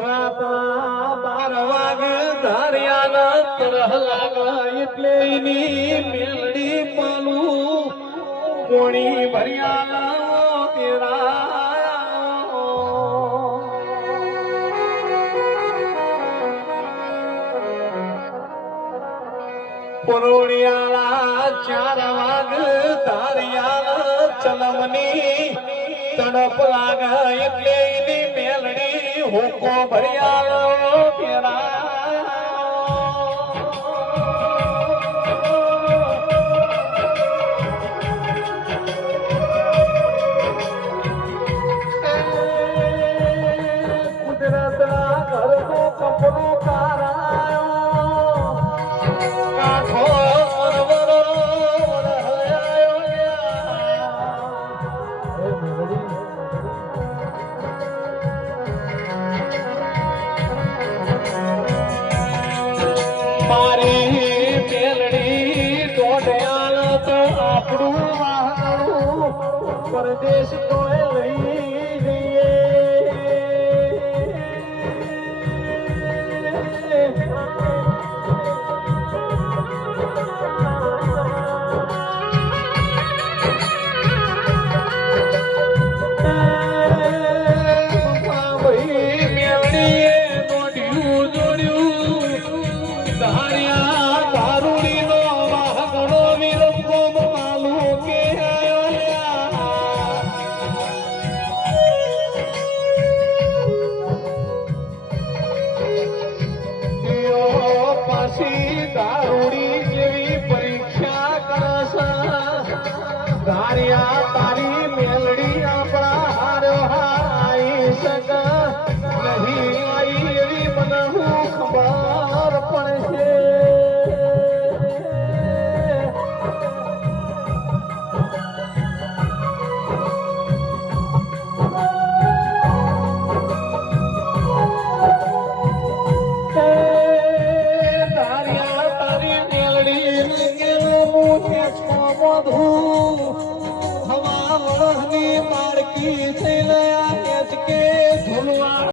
રાતના 12 વાગે ધારિયાના તરહ લાગા એટલે એની મેલડી પાલું કોણી ભર્યા તેરા પરોડિયાળા 4 વાગ ધારિયાના ચલમની તડપ લાગે એટલે એની મેલડી હુકો ભર્યા તેરા મારી મેલડી દોડ્યા તો આપણું વાહણું પરદેશ તો લઈ